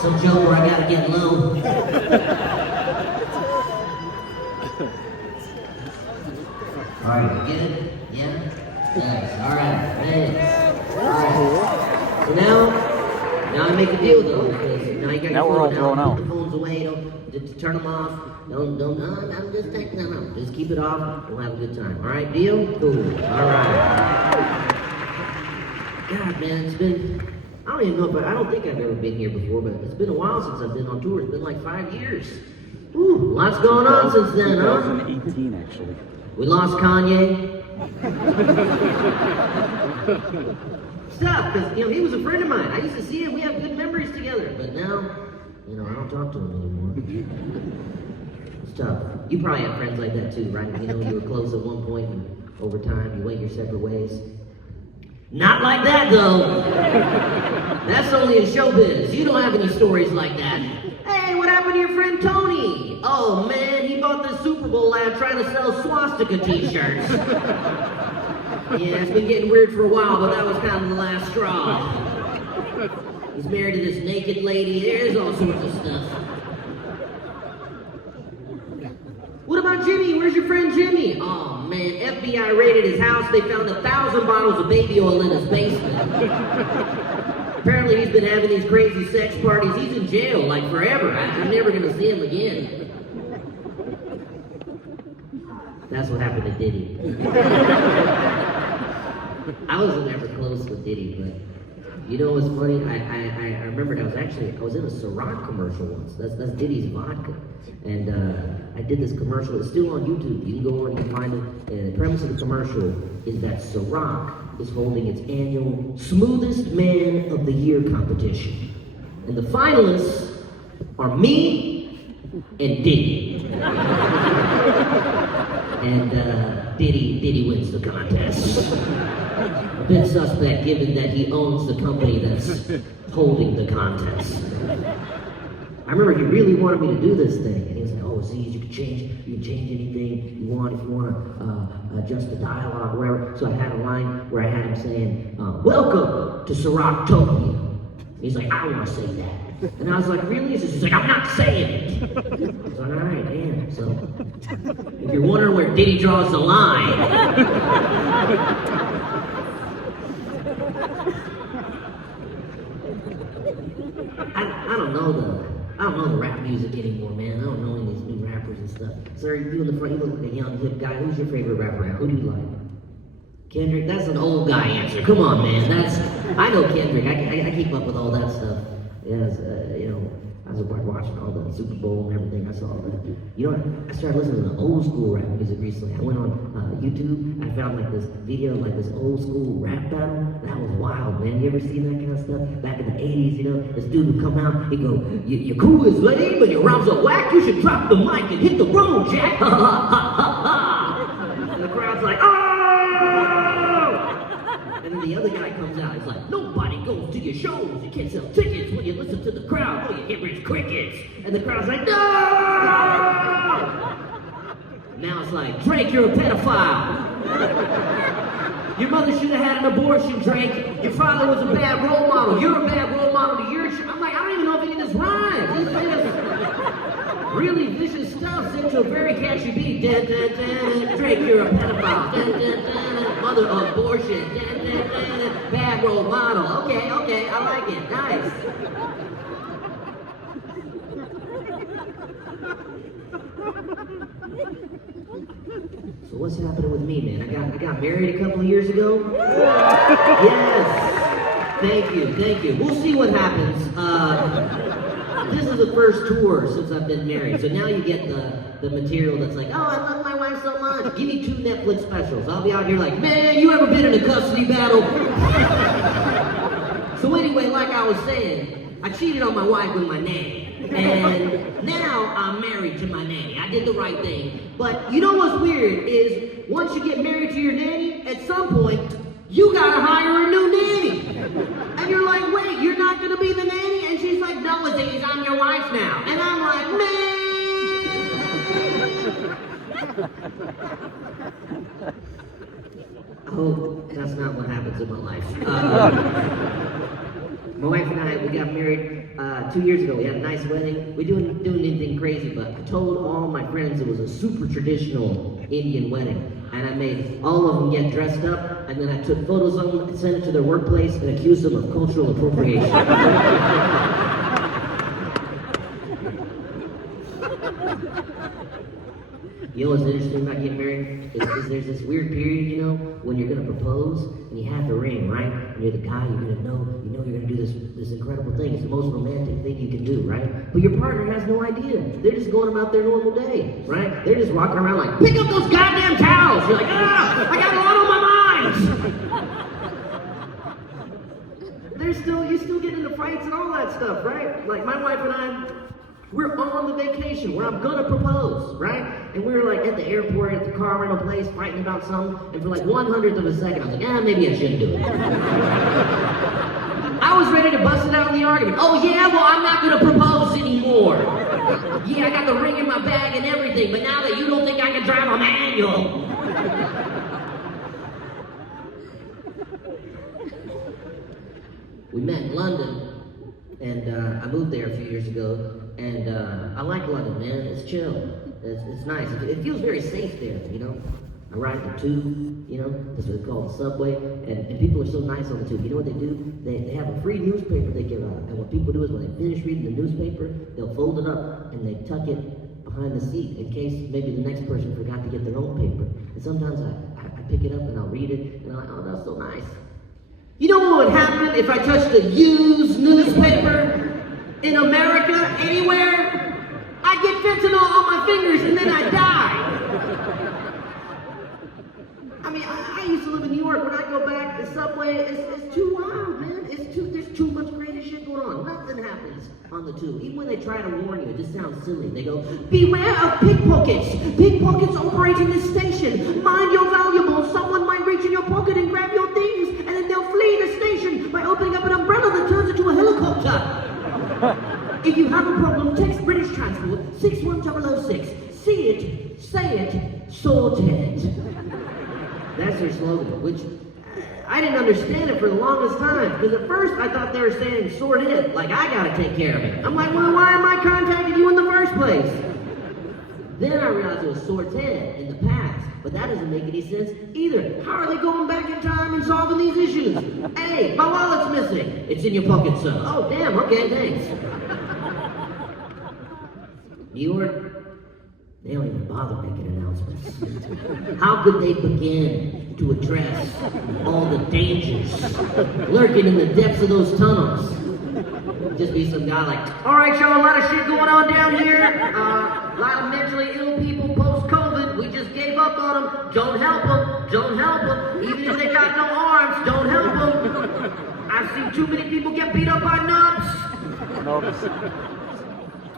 Some joke where I gotta get low. Alright, we good? Yeah? Yes, alright, thanks. Alright. So now I make a deal though, because now you got your we're all phone thrown out. out. Put the phones away, don't just turn them off. Don't, I'm just taking them out. Just keep it off, we'll have a good time. Alright, deal? Cool. Alright. God, man, it's been, I don't even know, but I don't think I've ever been here before, but it's been a while since I've been on tour. It's been like 5 years. Ooh, lots going on since then, huh? 2018, actually. We lost Kanye. Stuff, because, he was a friend of mine. I used to see him, we have good memories together, but now, I don't talk to him anymore. It's tough. You probably have friends like that too, right? You were close at one point, and over time, you went your separate ways. Not like that, though. That's only in showbiz. You don't have any stories like that. Hey, what happened to your friend Tony? Oh, man, he bought this Super Bowl ad trying to sell swastika t-shirts. Yeah, it's been getting weird for a while, but that was kind of the last straw. He's married to this naked lady. There's all sorts of stuff. What about Jimmy? Where's your friend Jimmy? Oh man, FBI raided his house. They found 1,000 bottles of baby oil in his basement. Apparently he's been having these crazy sex parties. He's in jail, like forever. I'm never gonna see him again. That's what happened to Diddy. I wasn't ever close with Diddy, but you know what's funny? I remembered I was in a Ciroc commercial once. That's Diddy's vodka. And I did this commercial. It's still on YouTube. You can go on and find it. And the premise of the commercial is that Ciroc is holding its annual Smoothest Man of the Year competition. And the finalists are me and Diddy. And Diddy wins the contest. A bit suspect given that he owns the company that's holding the contest. I remember he really wanted me to do this thing, and he was like, "Oh, AZIZ, you can change anything you want if you want to adjust the dialogue, whatever." So I had a line where I had him saying, "Welcome to Ciroctopia." He's like, "I don't want to say that." And I was like, "Really?" He's like, "I'm not saying it." I was like, "All right, damn." So if you're wondering where Diddy draws the line. I don't know the rap music anymore, man. I don't know any of these new rappers and stuff. Sir, you in the front, you look like a young hip guy. Who's your favorite rapper? Who do you like? Kendrick? That's an old guy answer. Come on, man. I know Kendrick. I keep up with all that stuff. Yes, I was watching all the Super Bowl and everything. I saw all that. You know what? I started listening to the old school rap music recently. I went on YouTube. I found like this video, like this old school rap battle. That was wild, man. You ever seen that kind of stuff? Back in the 80s, this dude would come out, he'd go, your crew is lame, but your rhymes are whack. You should drop the mic and hit the road, Jack. Ha ha ha ha ha. And the crowd's like, oh! And then the other guy comes out, he's like, nobody goes to your shows. You can't sell tickets when you listen to the crowd. All you hear is crickets. And the crowd's like, no! Now it's like, Drake, you're a pedophile. Your mother should have had an abortion, Drake. Your father was a bad role model. You're a bad role model to your I'm like, I don't even know if any of this rhymes. This is really vicious stuff sent to a very catchy beat. Da, da, da. Drake, you're a pedophile. Da, da, da. Mother abortion. Da, da, da. Bad role model. Okay, I like it. Nice. So what's happening with me, man? I got married a couple of years ago. Yes. Thank you. We'll see what happens. This is the first tour since I've been married. So now you get the material that's like, oh, I love my wife so much. Give me 2 Netflix specials. I'll be out here like, man, you ever been in a custody battle? So anyway, like I was saying, I cheated on my wife with my nanny. And now I'm married to my nanny. I did the right thing. But you know what's weird is once you get married to your nanny, at some point, you gotta hire a new nanny. And you're like, wait, you're not gonna be the nanny? And she's like, no, AZIZ, I'm your wife now. And I'm like, man! I hope that's not what happens in my life. My wife and I, we got married 2 years ago. We had a nice wedding. We didn't do anything crazy, but I told all my friends it was a super traditional Indian wedding. And I made all of them get dressed up, and then I took photos of them and sent it to their workplace and accused them of cultural appropriation. You know what's interesting about getting married? Is there's this weird period, you know, when you're gonna propose and you have the ring, right? And you're the guy, you're gonna know you're gonna do this incredible thing. It's the most romantic thing you can do, right? But your partner has no idea. They're just going about their normal day, right? They're just walking around like, pick up those goddamn towels! You're like, ah, I got a lot on my mind! You still get into fights and all that stuff, right? Like my wife and I, we're on the vacation where I'm gonna propose, right? And we were like at the airport, at the car rental place, fighting about something, and for like 1/100th of a second, I was like, maybe I shouldn't do it. I was ready to bust it out in the argument. Oh yeah, well I'm not gonna propose anymore. Yeah, I got the ring in my bag and everything, but now that you don't think I can drive a manual. We met in London, and I moved there a few years ago, and I like London, man. It's chill. It's nice. It feels very safe there, you know. I ride the tube, you know, that's what they call the subway, and people are so nice on the tube. You know what they do? They have a free newspaper they give out, and what people do is when they finish reading the newspaper, they'll fold it up and they tuck it behind the seat in case maybe the next person forgot to get their own paper. And sometimes I pick it up and I'll read it, and I'm like, oh, that's so nice. You know what would happen if I touched a used newspaper in America, anywhere? I'd get fentanyl on my fingers and then I'd die. I mean, I used to live in New York. When I go back, the subway is too wild, man. There's too much crazy shit going on. Nothing happens on the tube. Even when they try to warn you, it just sounds silly. They go, beware of pickpockets. Pickpockets operating this station. Mind your valuables. Someone might reach in your pocket and grab your things, and then they'll flee the station by opening up an umbrella that turns into a helicopter. If you have a problem, text British Transport 61006. See it, say it, sorted. That's their slogan, which I didn't understand it for the longest time. Because at first I thought they were saying sort it, like I gotta take care of it. I'm like, well, why am I contacting you in the first place? Then I realized it was sorted in the past, but that doesn't make any sense either. How are they going back in time and solving these issues? Hey, my wallet's missing. It's in your pocket, son. Oh, damn, okay, thanks. New York, they don't even bother making announcements. How could they begin to address all the dangers lurking in the depths of those tunnels? Just be some guy like, all right, y'all, a lot of shit going on down here. A lot of mentally ill people post-COVID. We just gave up on them. Don't help them. Don't help them. Even if they got no arms, don't help them. I've seen too many people get beat up by nubs.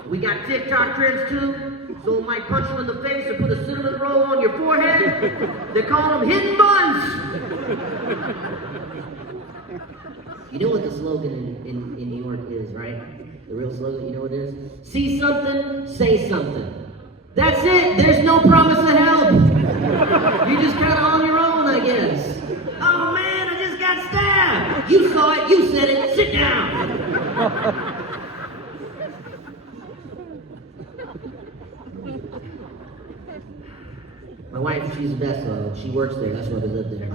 We got TikTok trends too. Someone might punch you in the face or put a cinnamon roll on your forehead. They call them hidden buns. You know what the slogan in New York is, right? The real slogan, you know what it is? See something, say something. That's it. There's no promise of help. You're just kind of on your own, I guess. Oh man, I just got stabbed. You saw it, you said it, sit down. My wife, she's the best though. She works there, that's why we live there.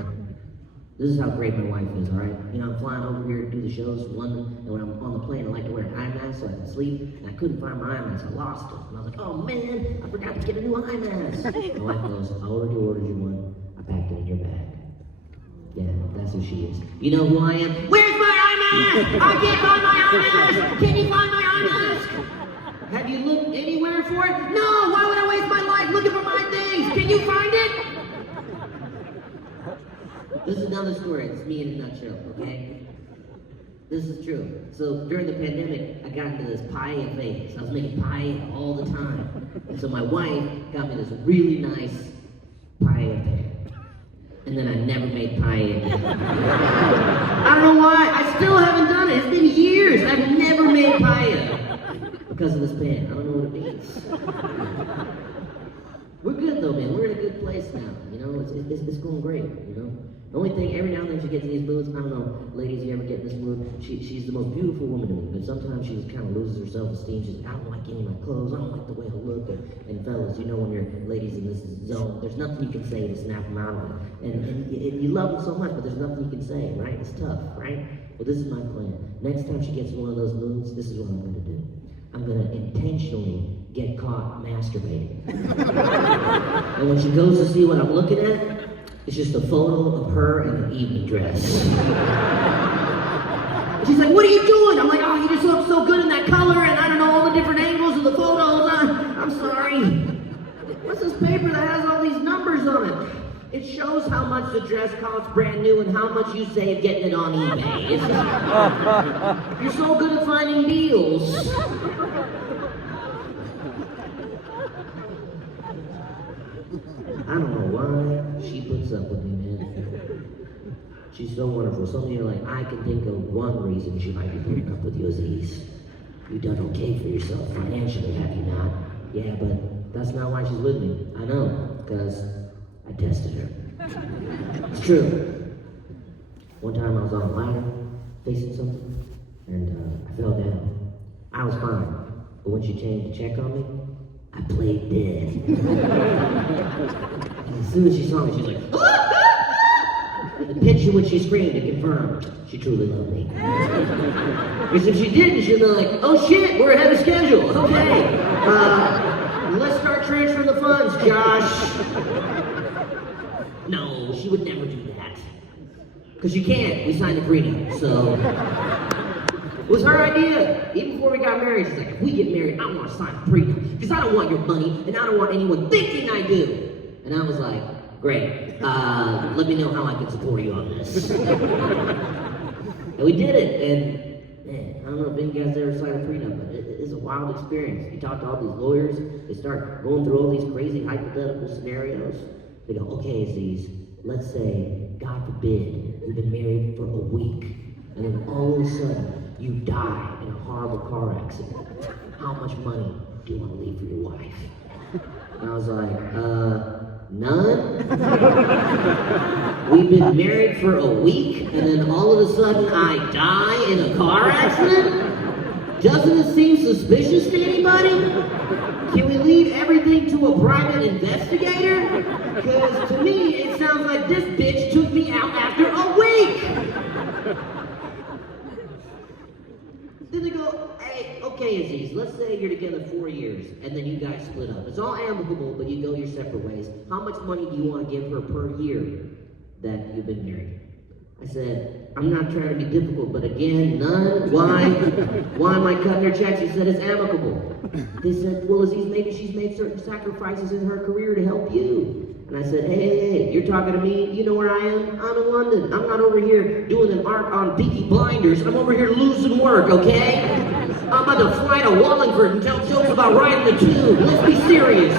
This is how great my wife is, all right? You know, I'm flying over here to do the shows in London, and when I'm on the plane, I like to wear an eye mask so I can sleep, and I couldn't find my eye mask. I lost it. And I was like, oh man, I forgot to get a new eye mask. My wife goes, I already ordered you one. I packed it in your bag. Yeah, that's who she is. You know who I am? Where's my eye mask? I can't find my eye mask! Can you find my eye mask? Have you looked anywhere for it? No, why would I waste my life looking for my things? Can you find it? This is another story. It's me in a nutshell, okay? This is true. So during the pandemic, I got into this paella phase. I was making paella all the time. And so my wife got me this really nice paella pan. And then I never made paella again. I don't know why. I still haven't done it. It's been years. I've never made paella because of this pan. I don't know what it means. We're good though, man. We're in a good place now. You know, it's going great, you know? The only thing, every now and then she gets in these moods, I don't know, ladies, you ever get in this mood? She's the most beautiful woman to me, but sometimes she just kind of loses her self-esteem. She's like, I don't like any of my clothes, I don't like the way I look. And fellas, you know when your ladies in this zone, there's nothing you can say to snap them out of it. And you love them so much, but there's nothing you can say, right? It's tough, right? Well, this is my plan. Next time she gets in one of those moods, this is what I'm going to do. I'm going to intentionally get caught masturbating. And when she goes to see what I'm looking at, it's just a photo of her in an evening dress. She's like, what are you doing? I'm like, oh, you just look so good in that color, and I don't know all the different angles of the photos. I'm sorry. What's this paper that has all these numbers on it? It shows how much the dress costs brand new and how much you save getting it on eBay. It's just, you're so good at finding deals. I don't know why she puts up with me, man. She's so wonderful. Some of you are like, I can think of one reason she might be putting up with you, AZIZ. You've done okay for yourself financially, have you not? Yeah, but that's not why she's with me. I know, because I tested her. It's true. One time I was on a ladder, facing something, and I fell down. I was fine, but when she came to check on me, I played dead. And as soon as she saw me, she was like, ah! And the pitch in which she screamed to confirm she truly loved me. Because if she didn't, she'd be like, oh shit, we're ahead of schedule. Okay, let's start transferring the funds, Josh. No, she would never do that. Because you can't, we signed a prenup, so. It was her idea. Even before we got married, she's like, if we get married, I want to sign a prenup. Because I don't want your money, and I don't want anyone thinking I do. And I was like, great. Let me know how I can support you on this. And we did it, and man, I don't know if any guys ever signed a prenup, but it's a wild experience. You talk to all these lawyers, they start going through all these crazy hypothetical scenarios. They go, okay, AZIZ, let's say, God forbid, you've been married for a week, and then all of a sudden, you die in a horrible car accident. How much money do you want to leave for your wife? And I was like, none? We've been married for a week, and then all of a sudden I die in a car accident? Doesn't it seem suspicious to anybody? Can we leave everything to a private investigator? Because to me, it sounds like this bitch took me out after a week! Then they go, hey, okay, AZIZ, let's say you're together 4 years, and then you guys split up. It's all amicable, but you go your separate ways. How much money do you want to give her per year that you've been married? I said, I'm not trying to be difficult, but again, none. Why? Why am I cutting her checks? She said it's amicable. They said, well, AZIZ, maybe she's made certain sacrifices in her career to help you. And I said, hey, you're talking to me? You know where I am? I'm in London. I'm not over here doing an arc on Peaky Blinders. I'm over here losing work, okay? I'm about to fly to Wallingford and tell jokes about riding the tube. Let's be serious.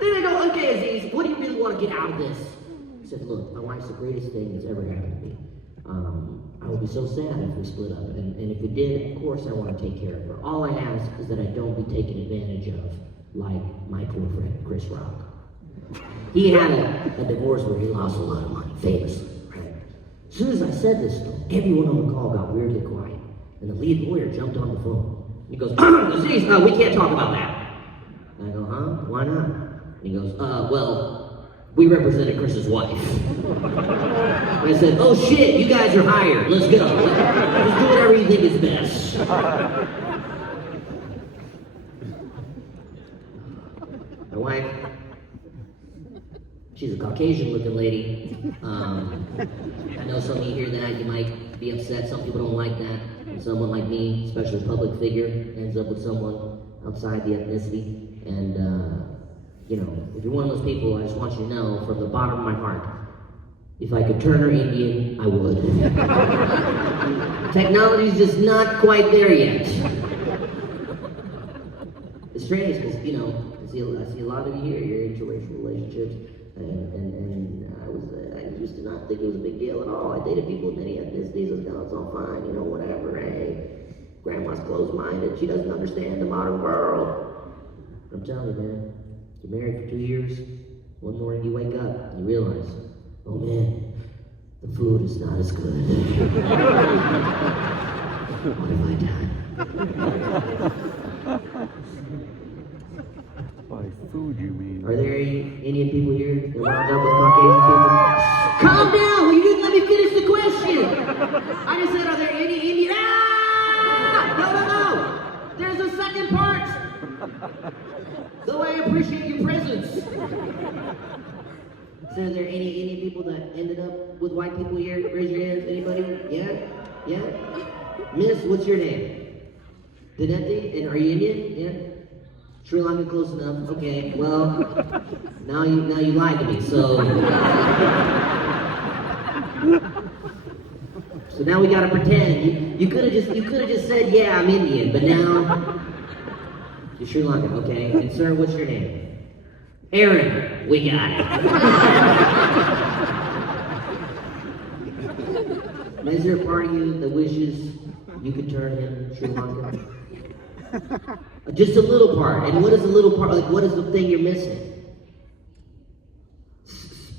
Then I go, okay, AZIZ, what do you really want to get out of this? He said, look, my wife's the greatest thing that's ever happened to me. I would be so sad if we split up, and if we did, of course I want to take care of her. All I ask is that I don't be taken advantage of, like my poor friend, Chris Rock. He had a divorce where he lost a lot of money, famously, right? As soon as I said this, everyone on the call got weirdly quiet, and the lead lawyer jumped on the phone. He goes, AZIZ, we can't talk about that. And I go, huh? Why not? And he goes, well, we represented Chris's wife. And I said, oh shit, you guys are hired. Let's go. Just do whatever you think is best. My wife, she's a Caucasian looking lady. I know some of you hear that, you might be upset. Some people don't like that. When someone like me, especially a public figure, ends up with someone outside the ethnicity. And you know, if you're one of those people, I just want you to know from the bottom of my heart, if I could turn her Indian, I would. Technology's just not quite there yet. It's strange because, you know, I see a lot of you here, you're interracial relationships, and I used to not think it was a big deal at all. I dated people with many ethnicities, I was going, it's all fine, you know, whatever, hey. Grandma's closed-minded, she doesn't understand the modern world. I'm telling you, man. You're married for 2 years. One morning you wake up and you realize, oh man, the food is not as good. What have I done? By food, you mean? Are there any Indian people here that wound up with Caucasian people? Calm down! You didn't let me finish the question! I just said, are there any Indian... Ah! No! There's a second part! Though I appreciate your presence. So are there any Indian people that ended up with white people here? Raise your hands. Anybody? Yeah? Miss, what's your name? Dineti? And are you Indian? Yeah? Sri Lanka, close enough. Okay, well, now you lied to me, so... So now we gotta pretend. You could have just said, yeah, I'm Indian, but now... You're Sri Lankan, okay. And sir, what's your name? Aaron. We got it. Is there a part of you that wishes you could turn him Sri Lankan? Just a little part. And what is the little part? Like, what is the thing you're missing?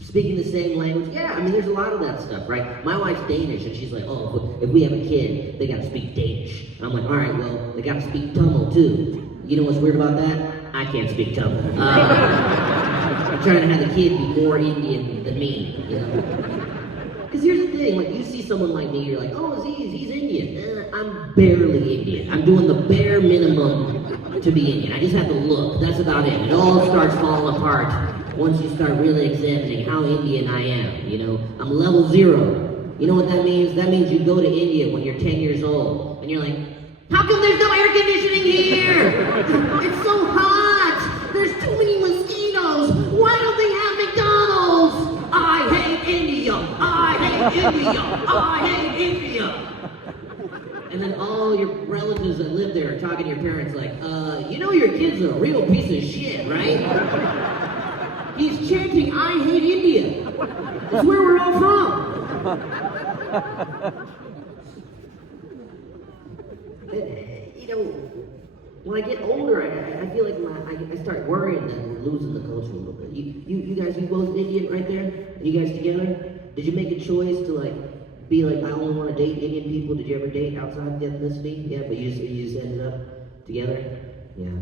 Speaking the same language? Yeah, I mean, there's a lot of that stuff, right? My wife's Danish, and she's like, oh, if we have a kid, they gotta speak Danish. And I'm like, all right, well, they gotta speak Tamil too. You know what's weird about that? I can't speak Tamil. I'm trying to have the kid be more Indian than me, you know? Because here's the thing, like, you see someone like me, you're like, oh, AZIZ, he's Indian. I'm barely Indian. I'm doing the bare minimum to be Indian. I just have to look. That's about it. It all starts falling apart once you start really examining how Indian I am, you know? I'm level 0. You know what that means? That means you go to India when you're 10 years old, and you're like, how come there's no air conditioning here? It's so hot! There's too many mosquitoes! Why don't they have McDonald's? I hate India! I hate India! I hate India! And then all your relatives that live there are talking to your parents like, you know your kid's a real piece of shit, right? He's chanting, I hate India. That's where we're all from. You know, when I get older, I feel like I start worrying that we're losing the culture a little bit. You guys, you both Indian right there? Are you guys together? Did you make a choice to be like, I only want to date Indian people? Did you ever date outside the ethnicity? Yeah, but you just ended up together? Yeah.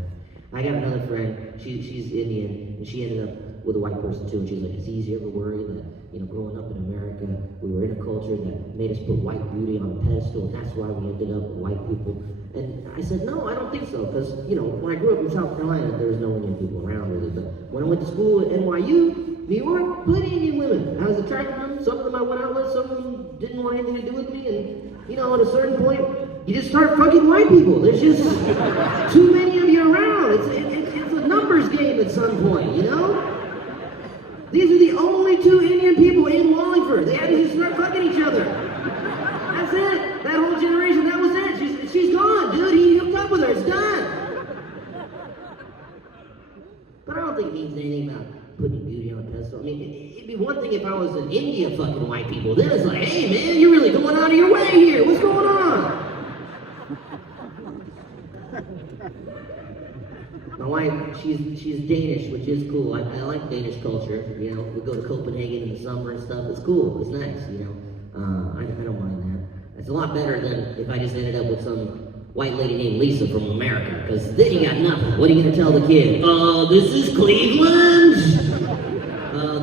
I got another friend, she's Indian, and she ended up with a white person too, and she's like, AZIZ, you ever worry that, growing up in America, we were in a culture that made us put white beauty on a pedestal, and that's why we ended up with white people? And I said, no, I don't think so, because, when I grew up in South Carolina, there was no Indian people around really, but when I went to school at NYU, New York, plenty of Indian women. I was attracted to them, some of them I went out with, some of them didn't want anything to do with me, and, at a certain point, you just start fucking white people. There's just too many of you around. It's a numbers game at some point, These are the only 2 Indian people in Wallingford. They had to just start fucking each other. That's it. That whole generation, that was it. She's gone, dude. He hooked up with her. It's done. But I don't think it means anything about putting beauty on a pedestal. I mean, it'd be one thing if I was in India fucking white people. Then it's like, hey man, you're really going out of your way here. What's going on? My wife, she's Danish, which is cool. I like Danish culture. We go to Copenhagen in the summer and stuff. It's cool. It's nice. I don't mind that. It's a lot better than if I just ended up with some white lady named Lisa from America, because then you got nothing. What are you gonna tell the kid? This is Cleveland.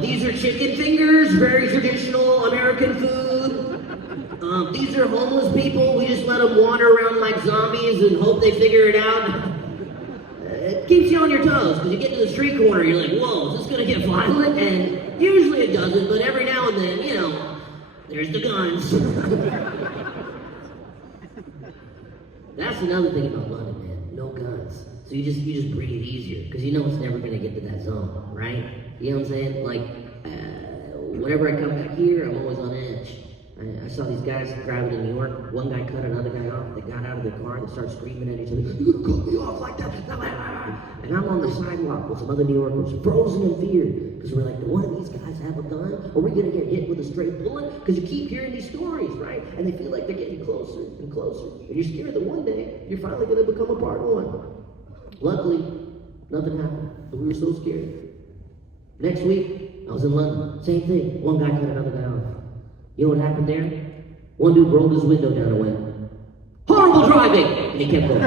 These are chicken fingers, very traditional American food. These are homeless people. We just let them wander around like zombies and hope they figure it out. It keeps you on your toes, because you get to the street corner, you're like, whoa, is this gonna get violent? And usually it doesn't, but every now and then, there's the guns. That's another thing about London, man. No guns. So you just breathe easier, because it's never gonna get to that zone, right? You know what I'm saying? Like, whenever I come back here, I'm always on edge. I saw these guys driving in New York. One guy cut another guy off. They got out of their car and they started screaming at each other. You're gonna cut me off like that? And I'm on the sidewalk with some other New Yorkers, frozen in fear, because we're like, do one of these guys have a gun? Are we gonna get hit with a straight bullet? Because you keep hearing these stories, right? And they feel like they're getting closer and closer. And you're scared that one day you're finally gonna become a part of one. Luckily, Nothing happened. But we were so scared. Next week, I was in London. Same thing. One guy cut another guy off. You know what happened there? One dude rolled his window down and went, "Horrible driving!" And he kept going.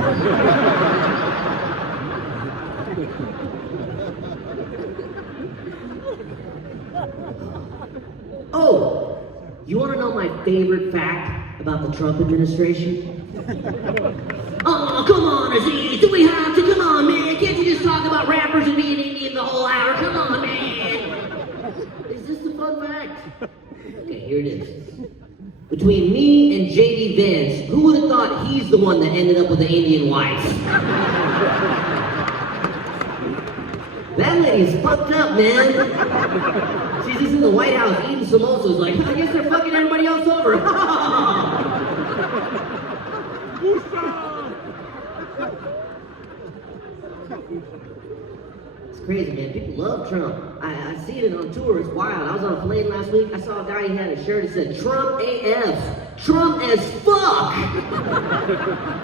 Oh, you want to know my favorite fact about the Trump administration? Oh, come on, Aziz. Do we have to? Come on, man. Can't you just talk about rappers and being Indian the whole hour? Come on, man. Is this the fun fact? Okay, here it is. Between me and J.D. Vance, who would have thought he's the one that ended up with an Indian wife? That lady's fucked up, man. She's just in the White House eating samosas like, I guess they're fucking everybody else over. It's crazy, man. People love Trump. I see it on tour. It's wild. I was on a plane last week. I saw a guy, he had a shirt that said, Trump AF. Trump as fuck.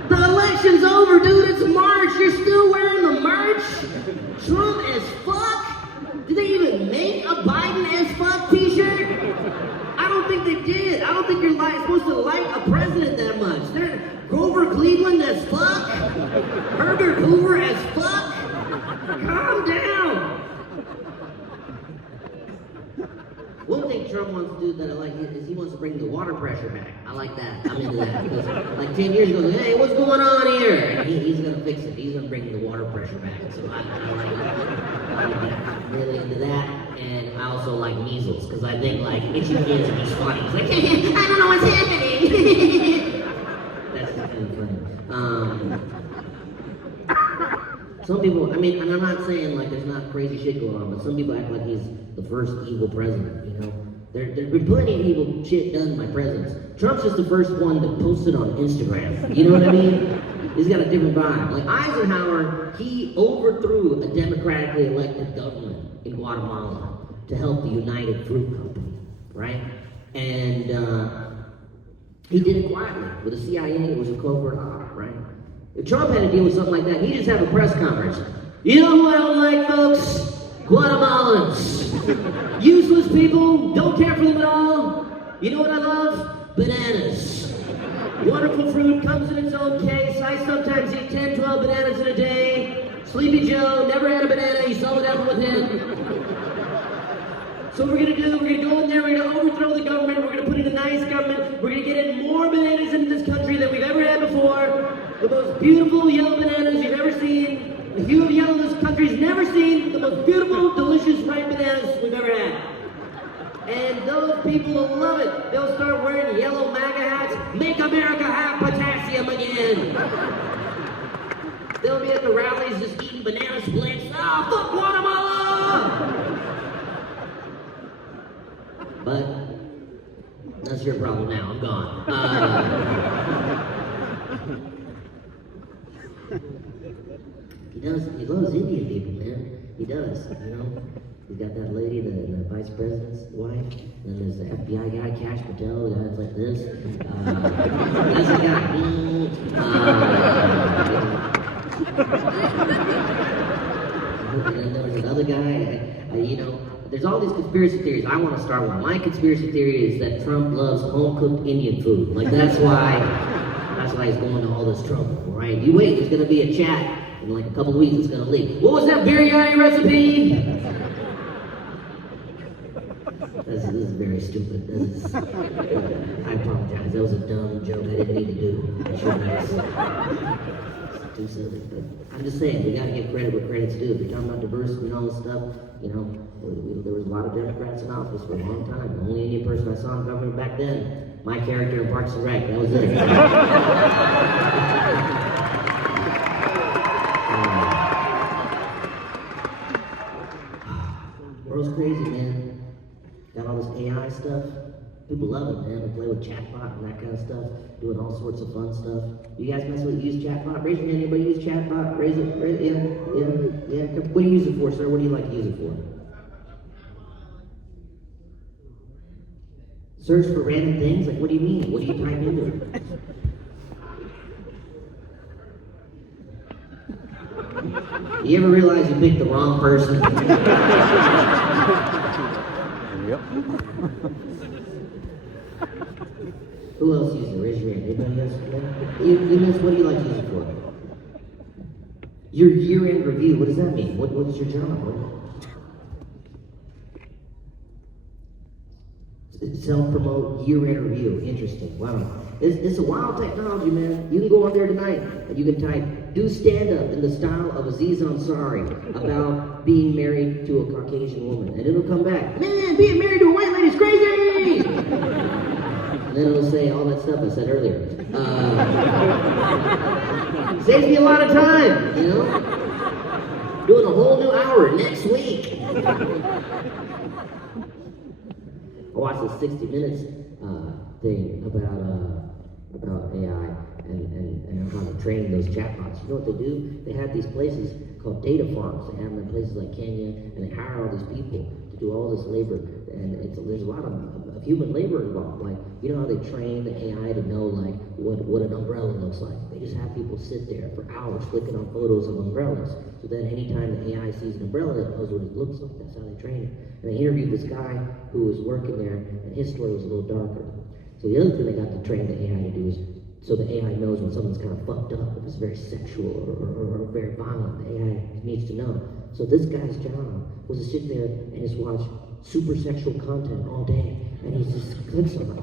The election's over, dude. It's March. You're still wearing the merch? Trump as fuck? Did they even make a Biden as fuck t-shirt? I don't think they did. I don't think you're supposed to like a president that much. They're Grover Cleveland as fuck? Herbert Hoover as fuck? Calm down. One thing Trump wants to do that I like is he wants to bring the water pressure back. I like that. I'm into that. Because like 10 years ago, hey, what's going on here? And he's going to fix it. He's going to bring the water pressure back. So I like that. I'm really into that. And I also like measles because I think like itchy kids are just funny. It's like, I don't know what's happening. That's kind of funny. Some people, I mean, and I'm not saying like there's not crazy shit going on, but some people act like he's the first evil president, you know? There's been plenty of evil shit done by presidents. Trump's just the first one to post it on Instagram. You know what I mean? He's got a different vibe. Like Eisenhower, he overthrew a democratically elected government in Guatemala to help the United Fruit Company, right? And he did it quietly with the CIA. It was a covert op, right? If Trump had to deal with something like that, he'd just have a press conference. You know what I don't like, folks? Guatemalans. Useless people, don't care for them at all. You know what I love? Bananas. Wonderful fruit, comes in its own case. I sometimes eat 10, 12 bananas in a day. Sleepy Joe, never had a banana, you saw what happened with him. So what we're gonna do, we're gonna go in there, we're gonna overthrow the government, we're gonna put in a nice government, we're gonna get in more bananas into this country than we've ever had before. The most beautiful yellow bananas you've ever seen. The hue of yellow this country's never seen. The most beautiful, delicious, ripe bananas we've ever had. And those people will love it. They'll start wearing yellow MAGA hats. Make America have potassium again. They'll be at the rallies just eating banana splits. Ah, fuck Guatemala! But that's your problem now. I'm gone. He loves Indian people, man. He does, you know. He's got that lady, the vice president's wife. Then there's the FBI guy, Cash Patel, the guy that's like this. That's the guy. And then there was another guy, you know. There's all these conspiracy theories. I want to start one. My conspiracy theory is that Trump loves home-cooked Indian food. Like that's why he's going to all this trouble, right? You wait, there's going to be a chat. In like a couple of weeks, it's gonna leak. What was that biryani recipe? This is very stupid. I apologize. That was a dumb joke I didn't need to do. It's too silly. But I'm just saying, we gotta give credit where credit's due. If you're talking about diversity and all this stuff, you know, there was a lot of Democrats in office for a long time. The only Indian person I saw in government back then, my character in Parks and Rec. That was it. World's crazy, man. Got all this AI stuff. People love it, man. They play with chatbot and that kind of stuff, doing all sorts of fun stuff. You guys use chatbot? Raise your hand. Anybody use chatbot? Raise it. Yeah. What do you use it for, sir? What do you like to use it for? Search for random things? Like, what do you mean? What do you type into it? You ever realize you picked the wrong person? Yep. Who else uses it? Raise your hand. Anybody else? Eunice, what do you like to use it for? Your year-end review. What does that mean? What's your job? Self-promote year-end review. Interesting. Wow. It's a wild technology, man. You can go on there tonight and you can type, do stand-up in the style of AZIZ Ansari about being married to a Caucasian woman. And it'll come back, man, being married to a white lady's crazy! And then it'll say all that stuff I said earlier. Saves me a lot of time, you know? Doing a whole new hour next week. I watched this 60 Minutes thing about AI and how to train those chatbots. You know what they do? They have these places called data farms. They have them in places like Kenya, and they hire all these people to do all this labor. And there's a lot of human labor involved. Like, you know how they train the AI to know like what an umbrella looks like? They just have people sit there for hours clicking on photos of umbrellas. So then anytime the AI sees an umbrella, it knows what it looks like. That's how they train it. And they interviewed this guy who was working there, and his story was a little darker. So the other thing they got to train the AI to do is, so the AI knows when something's kind of fucked up, if it's very sexual or very violent, the AI needs to know. So this guy's job was to sit there and just watch super sexual content all day. And he just clicks on it,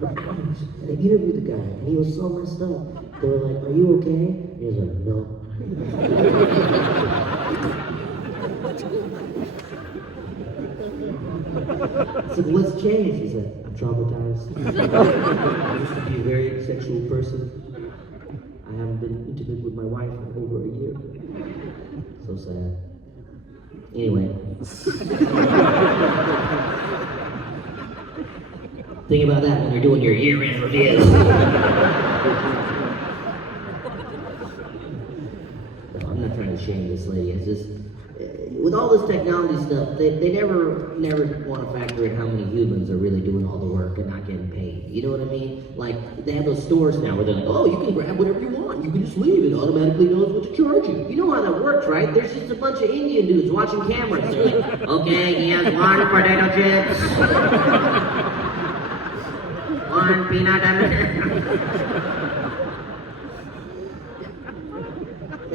for hours. And they interviewed the guy, and he was so messed up. They were like, are you okay? And he was like, no. I said, what's changed? He said, I'm traumatized. I used to be a very sexual person. I haven't been intimate with my wife in over a year. So sad. Anyway. Think about that when you're doing your year-end reviews. No, I'm not trying to shame this lady. It's just, with all this technology stuff, they never want to factor in how many humans are really doing all the work and not getting paid. You know what I mean? Like, they have those stores now where they're like, oh, you can grab whatever you want. You can just leave. It automatically knows what to charge you. You know how that works, right? There's just a bunch of Indian dudes watching cameras. They're like, okay, he has 1 potato chips, 1 peanut butter.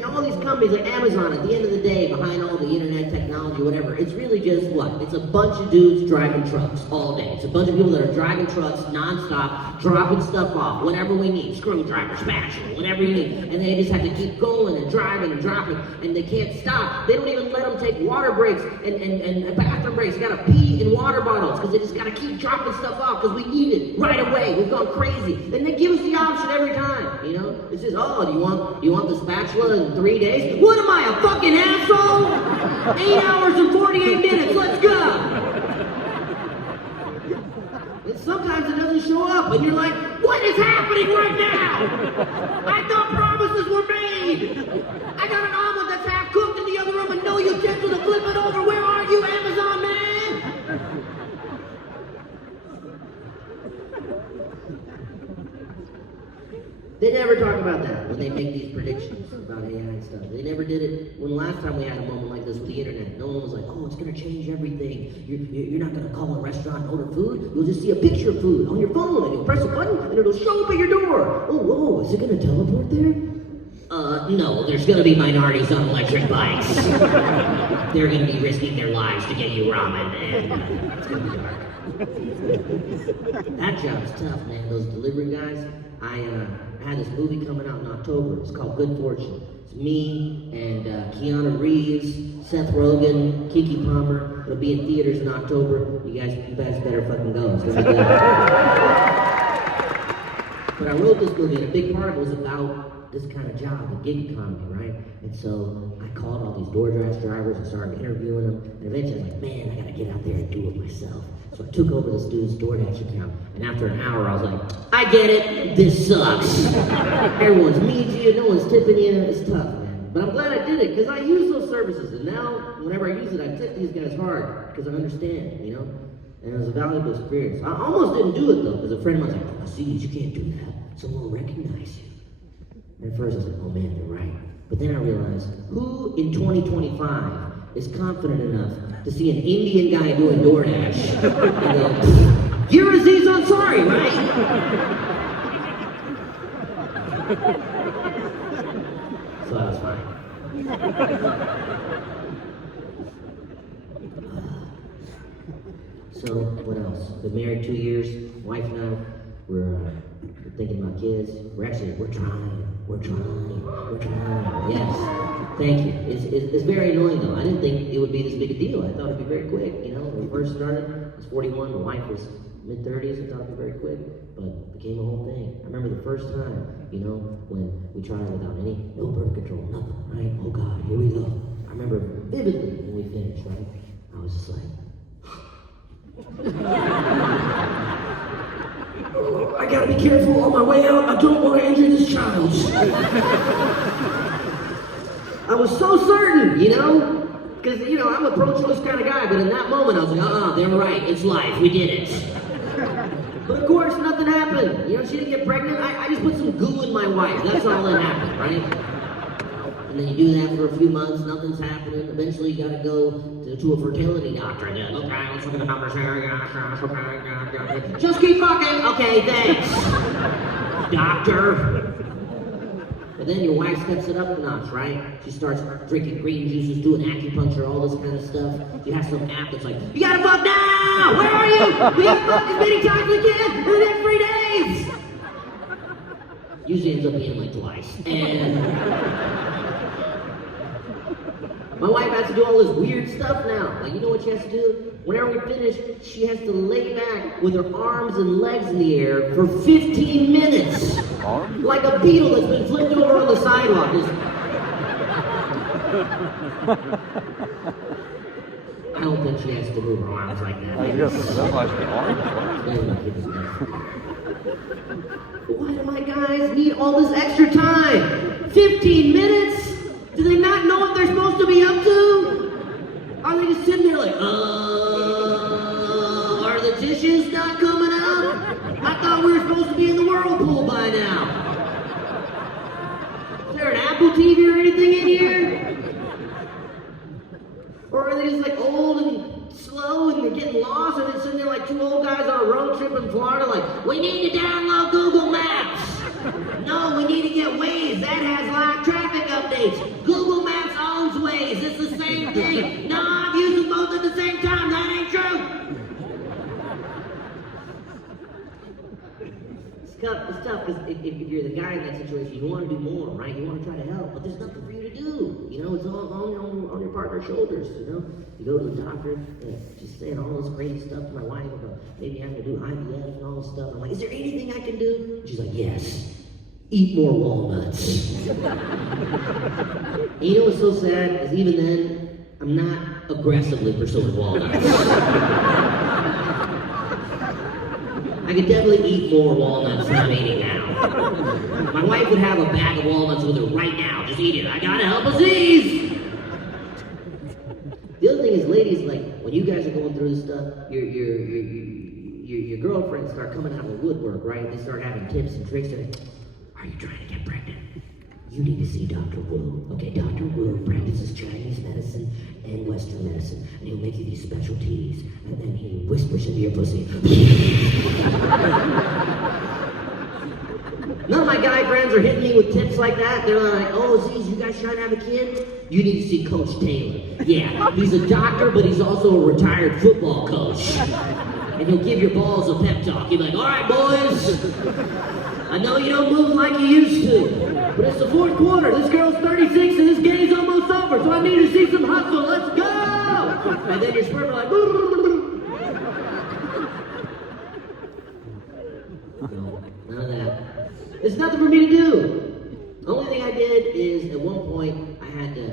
All these companies like Amazon, at the end of the day, behind all the internet technology, whatever, it's really just what? It's a bunch of dudes driving trucks all day. It's a bunch of people that are driving trucks nonstop, dropping stuff off, whatever we need, screwdriver, spatula, whatever you need. And they just have to keep going and driving and dropping, and they can't stop. They don't even let them take water breaks and bathroom breaks. They gotta pee in water bottles because they just gotta keep dropping stuff off because we need it right away. We've gone crazy. And they give us the option every time, you know? It's just, oh, do you want the spatula in 3 days? What am I, a fucking asshole? 8 hours and 48 minutes, let's go! And sometimes it doesn't show up, and you're like, what is happening right now? I thought promises were made! I got an omelet that's half cooked in the other room and no utensil to flip it over. Where are you, Amazon man? They never talk about that when they make these predictions about AI and stuff. They never did it when the last time we had a moment like this with the internet. No one was like, oh, it's going to change everything. You're not going to call a restaurant and order food. You'll just see a picture of food on your phone and you'll press a button and it'll show up at your door. Oh, whoa, is it going to teleport there? No, there's going to be minorities on electric bikes. They're going to be risking their lives to get you ramen, and it's going to be dark. That job's tough, man. Those delivery guys. I had this movie coming out in October. It's called Good Fortune. It's me and Keanu Reeves, Seth Rogen, Keke Palmer. It'll be in theaters in October. You guys better fucking go. It's gonna be good. But I wrote this movie, and a big part of it was about this kind of job, the gig economy, right? And so I called all these DoorDash drivers and started interviewing them. And eventually I was like, man, I gotta get out there and do it myself. So I took over this dude's DoorDash account. And after an hour, I was like, I get it, this sucks. Everyone's mean to you, no one's tipping you, it's tough, man. But I'm glad I did it, because I use those services. And now, whenever I use it, I tip these guys hard, because I understand, you know? And it was a valuable experience. I almost didn't do it, though, because a friend of mine was like, oh, AZIZ, you can't do that. Someone will recognize you. And at first I was like, oh man, you're right. But then I realized, who in 2025 is confident enough to see an Indian guy doing DoorDash and go, "You're AZIZ Ansari, right?" So that was fine. So, what else? Been married 2 years, wife and I, we're thinking about kids. We're trying. Yes, thank you. It's very annoying though. I didn't think it would be this big a deal. I thought it'd be very quick. You know, when we first started, I was 41, my wife was mid-30s. I thought it'd be very quick, but it became a whole thing. I remember the first time, you know, when we tried without no birth control, nothing, right? Oh God, here we go. I remember vividly when we finished, right? I was just like, oh, I gotta be careful on my way out. I don't want to injure this child. I was so certain, you know, because, you know, I'm a pro-choice kind of guy, but in that moment I was like, they're right, it's life, we did it. But of course, nothing happened. You know, she didn't get pregnant. I just put some goo in my wife. That's all that happened, right? And then you do that for a few months, nothing's happening. Eventually you gotta go to a fertility doctor and then, okay, let's look at the numbers here. Just keep fucking. Okay, thanks. Doctor. And then your wife steps it up a notch, right? She starts drinking green juices, doing acupuncture, all this kind of stuff. You have some app that's like, you gotta fuck now! Where are you? We gotta fuck as many times as we can in the next 3 days! Usually ends up being like twice. And my wife has to do all this weird stuff now. Like, you know what she has to do? Whenever we finish, she has to lay back with her arms and legs in the air for 15 minutes. Like a beetle that's been flipped over on the sidewalk. I don't think she has to move her arms like that. Why do my guys need all this extra time? 15 minutes? Do they not know what they're supposed to be up to? Are they just sitting there like, are the dishes not coming out? I thought we were supposed to be in the whirlpool by now. Is there an Apple TV or anything in here? Or are they just like old and slow and they're getting lost and they're sitting there like two old guys on a road trip in Florida like, we need to download Google Maps. No, we need to get Waze. That has live traffic updates. Google Maps owns Waze. It's the same thing. No, I've used them both at the same time. That ain't true. It's tough because if you're the guy in that situation, you want to do more, right? You want to try to help, but there's nothing for you to do. You know, it's all on your partner's shoulders, you know? You go to the doctor, and she's saying all this crazy stuff to my wife about maybe having to do IVF and all this stuff. I'm like, is there anything I can do? And she's like, yes. Eat more walnuts. And you know what's so sad is even then, I'm not aggressively pursuing walnuts. I could definitely eat more walnuts than I'm eating now. My wife would have a bag of walnuts with her right now. Just eat it. I gotta help AZIZ. The other thing is, ladies, like when you guys are going through this stuff, your girlfriends start coming out of the woodwork, right? They start having tips and tricks. They're like, are you trying to get pregnant? You need to see Dr. Wu. Okay, Dr. Wu practices Chinese medicine and Western medicine, and he'll make you these special teas, and then he whispers into your pussy. None of my guy friends are hitting me with tips like that. They're like, oh, AZIZ, you guys trying to have a kid? You need to see Coach Taylor. Yeah, he's a doctor, but he's also a retired football coach. And he'll give your balls a pep talk. He'll be like, all right, boys. I know you don't move like you used to, but it's the fourth quarter. This girl's 36 and this game's almost over, so I need to see some hustle. Let's go! And then your sperm are like, no, none of that. There's nothing for me to do. The only thing I did is at one point I had to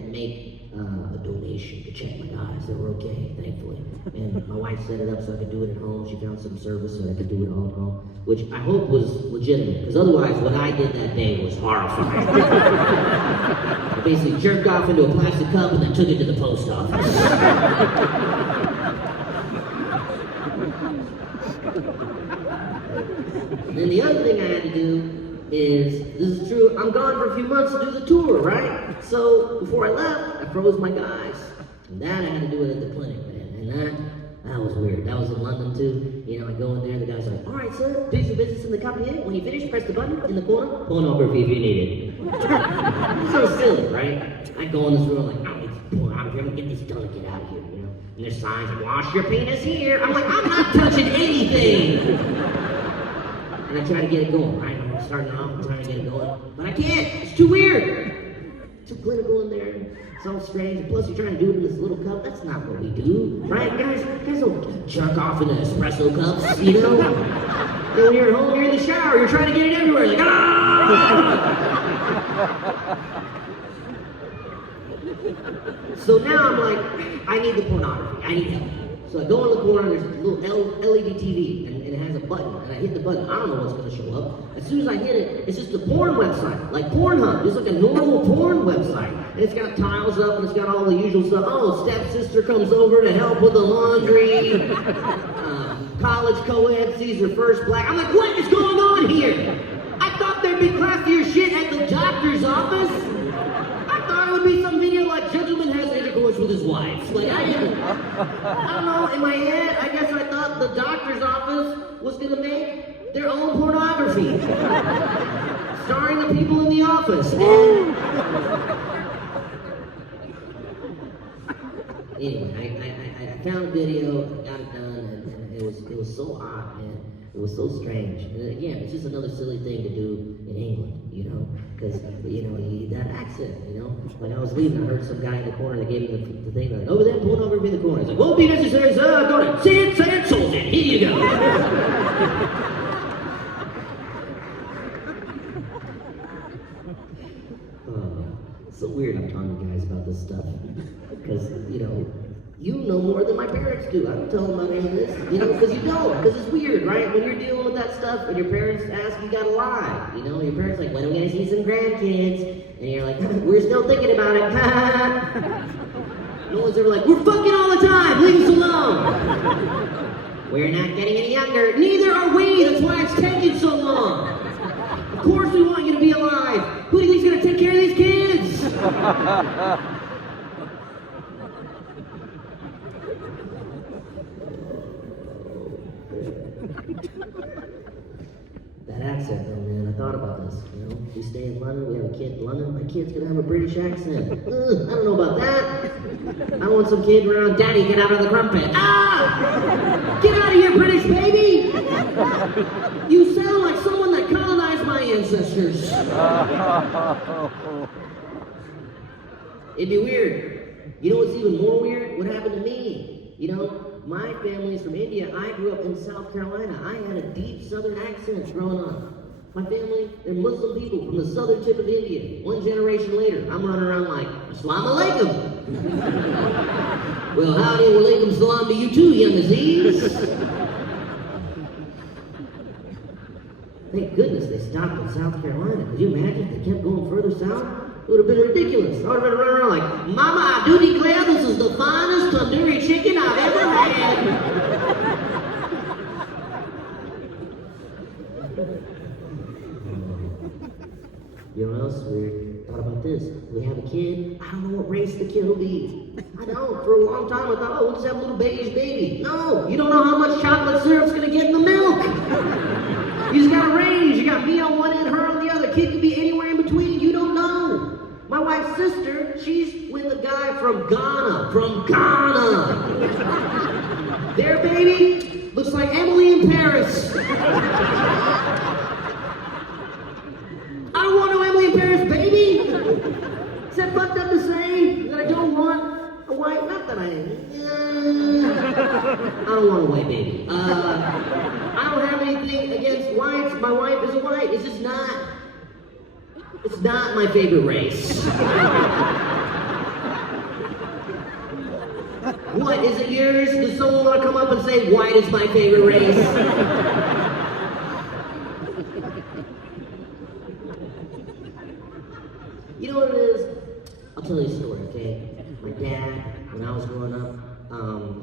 make a donation to check my eyes. They were okay, thankfully. And my wife set it up so I could do it at home. She found some service so I could do it all at home, which I hope was legitimate, because otherwise what I did that day was horrifying. I basically jerked off into a plastic cup and then took it to the post office. And then the other thing I had to do is, this is true, I'm gone for a few months to do the tour, right? So before I left, I froze my guys. And that I had to do it at the clinic, man. And that was weird. That was in London too. You know, I go in there, the guy's like, all right, sir, do your business in the company. When you finish, press the button in the corner, pornography if you need it. So silly, right? I go in this room like, oh, it's pornography, I'm gonna get this done and get out of here, you know? And there's signs, wash your penis here. I'm like, I'm not touching anything. And I try to get it going, right? I'm starting off, I'm trying to get it going. But I can't, it's too weird. Too clinical in there. It's all strange. Plus, you're trying to do it in this little cup. That's not what we do, right? Guys don't jerk off in the espresso cups, you know? And when you're at home, you're in the shower, you're trying to get it everywhere. Like, ah! So now I'm like, I need the pornography. I need help. So I go in the corner, there's a little LED TV, and it has a button, and I hit the button. I don't know what's going to show up. As soon as I hit it, it's just a porn website, like Pornhub, just like a normal porn website. And it's got tiles up, and it's got all the usual stuff. Oh, stepsister comes over to help with the laundry. College co-ed sees her first black. I'm like, what is going on here? I thought there'd be classier shit at the doctor's office. I thought it would be some video like gentleman has intercourse with his wife. Like, I don't know, in my head, I guess I thought the doctor's office was gonna make their own pornography. Starring the people in the office. Anyway, I found a video, got it done, and it was so odd, man. It was so strange. And again, it's just another silly thing to do in England, you know? Because, you know, that accent, you know? When I was leaving, I heard some guy in the corner that gave me the thing, like, over there, pornography in the corner. He's like, won't be necessary, sir. Go to San Soldier. Here you go. It's so weird I'm talking to guys about this stuff. Because, you know more than my parents do. I don't tell them about any of this, because you don't. Because it's weird, right? When you're dealing with that stuff and your parents ask, you gotta lie. Your parents are like, when are we gonna see some grandkids? And you're like, we're still thinking about it. No one's ever like, we're fucking all the time, leave us alone. We're not getting any younger. Neither are we. That's why it's taking so long. Of course we want you to be alive. Who do you think's gonna take care of these kids? That accent though, man, I thought about this, We stay in London, we have a kid in London, my kid's gonna have a British accent. I don't know about that. I want some kid around, Daddy, get out of the crumpet. Ah! Get out of here, British baby! You sound like someone that colonized my ancestors. It'd be weird. You know what's even more weird? What happened to me? My family's from India. I grew up in South Carolina. I had a deep southern accent growing up. My family, they're Muslim people from the southern tip of India. One generation later, I'm running around like, Assalamu alaikum. Well, howdy, wa alaikum salam to you too, young Aziz. Thank goodness they stopped in South Carolina. Could you imagine if they kept going further south? It would have been ridiculous. I would have been running around like, Mama, I do declare this is the finest tandoori chicken I've ever had. You know what else weird? Thought about this. We have a kid. I don't know what race the kid will be. I don't. For a long time I thought, we'll just have a little beige baby. No, you don't know how much chocolate syrup's gonna get in the milk. You just got a range. You got me on one end, her on the other. Kid could be anywhere in between. You don't know. My wife's sister, she's with a guy from Ghana. Their baby looks like Emily in Paris. I don't want no Emily in Paris baby. Is that fucked up to say that I don't want a white? Not that I don't want a white baby. I don't have anything against whites. My wife is a white. It's just not. It's not my favorite race. What, is it yours? Does someone want to come up and say white is my favorite race? You know what it is? I'll tell you a story, okay? My dad, when I was growing up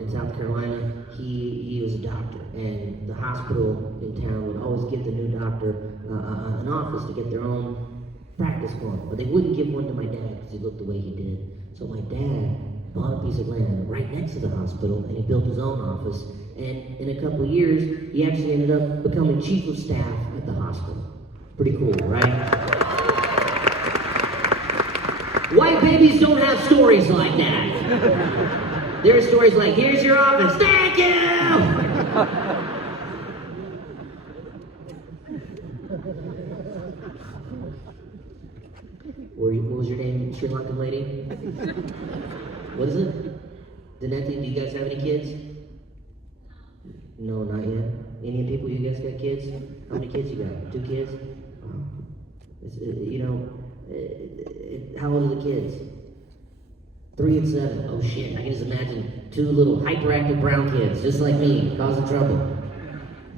in South Carolina, he was a doctor, and the hospital in town would always give the new doctor an office to get their own practice going. But they wouldn't give one to my dad because he looked the way he did. So my dad bought a piece of land right next to the hospital, and he built his own office. And in a couple of years, he actually ended up becoming chief of staff at the hospital. Pretty cool, right? White babies don't have stories like that. There are stories like, here's your office, thank you! What was your name, Sri Lankan lady? What is it? Danette, do you guys have any kids? No, not yet. Indian people, you guys got kids? How many kids you got? 2 kids? How old are the kids? 3 and 7. Oh shit, I can just imagine 2 little hyperactive brown kids, just like me, causing trouble.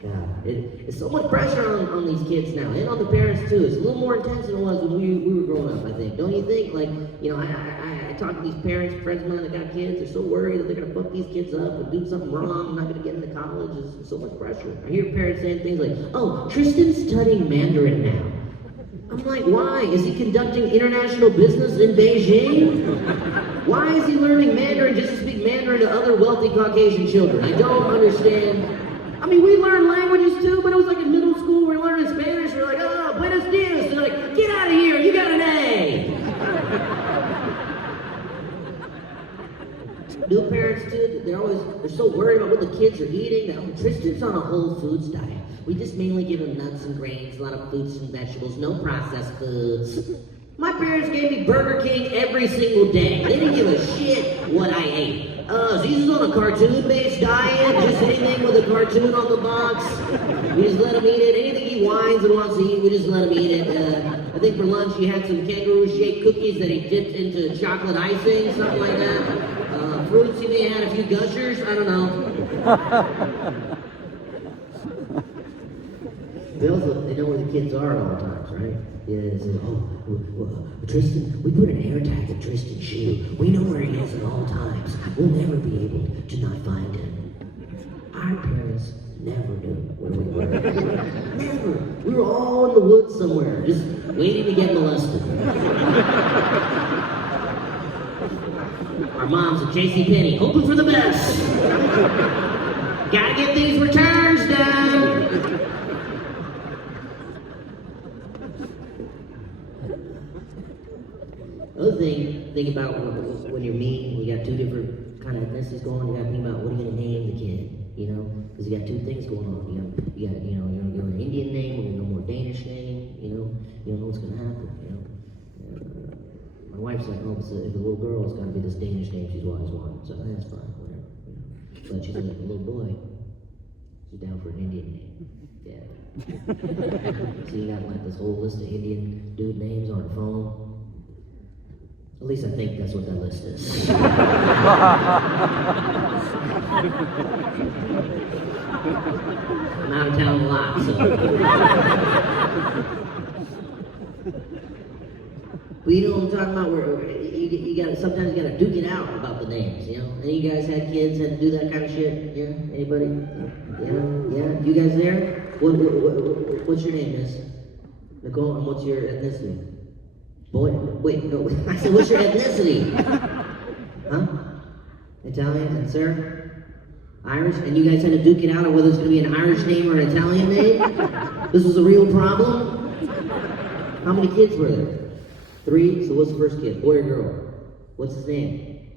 God, it's so much pressure on these kids now, and on the parents too. It's a little more intense than it was when we were growing up, I think. Don't you think? Like, I talk to these parents, friends of mine that got kids, they're so worried that they're gonna fuck these kids up and do something wrong, not gonna get into college. There's so much pressure. I hear parents saying things like, oh, Tristan's studying Mandarin now. I'm like, why? Is he conducting international business in Beijing? Why is he learning Mandarin just to speak Mandarin to other wealthy Caucasian children? I don't understand. I mean, we learn languages too, but it was like in middle school, we were learning Spanish, we were like, oh, buenos dias. They're like, get out of here, you got an A. New parents too, they're so worried about what the kids are eating. That Tristan's on a whole foods diet. We just mainly give him nuts and grains, a lot of fruits and vegetables, no processed foods. My parents gave me Burger King every single day. They didn't give a shit what I ate. AZIZ is on a cartoon-based diet, just anything with a cartoon on the box. We just let him eat it. Anything he whines and wants to eat, we just let him eat it. I think for lunch he had some kangaroo-shaped cookies that he dipped into chocolate icing, something like that. Fruits, he may have had a few gushers, I don't know. They know where the kids are at all times, right? Yeah, they say, Tristan, we put an air tag in Tristan's shoe. We know where he is at all times. We'll never be able to not find him. Our parents never knew where we were. Never. We were all in the woods somewhere, just waiting to get molested. Our mom's at JCPenney, hoping for the best. Gotta get these returns done. Other thing, think about when you're meeting, you got 2 different kind of ethnicities going on. You got to think about what are you gonna name the kid, because you got 2 things going on. You got you're gonna go an Indian name, or you're gonna go more Danish name. You don't know what's gonna happen. My wife's like, oh, if a little girl, it's gotta be this Danish name she's always wanted. So that's fine, whatever. But she's like a little boy. She's down for an Indian name. Yeah. So you got like this whole list of Indian dude names on her phone. At least I think that's what that list is. I'm out of town a lot, so. But you know what I'm talking about? Where you got sometimes you gotta duke it out about the names, Any of you guys had kids, had to do that kind of shit? Yeah? Anybody? Yeah? You guys there? What's your name, miss? Nicole, and what's your ethnicity? Boy, wait, no, I said, what's your ethnicity? Huh? Italian, and sir? Irish? And you guys had to duke it out on whether it's going to be an Irish name or an Italian name? This was a real problem? How many kids were there? 3? So what's the first kid? Boy or girl? What's his name?